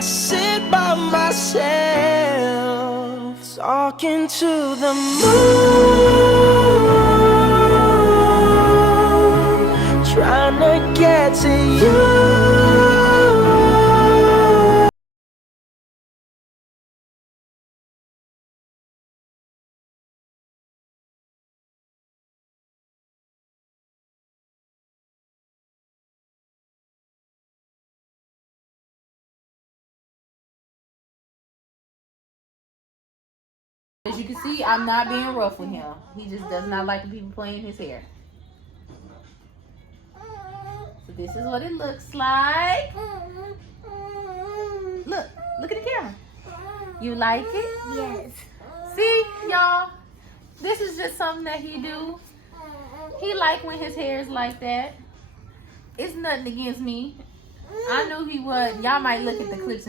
I sit by myself, talking to the moon, trying to get to you. As you can see, I'm not being rough with him. He just does not like the people playing his hair. So this is what it looks like. Look at the camera. You like it? Yes. See, y'all, this is just something that he do. He like when his hair is like that. It's nothing against me. I knew he would. Y'all might look at the clips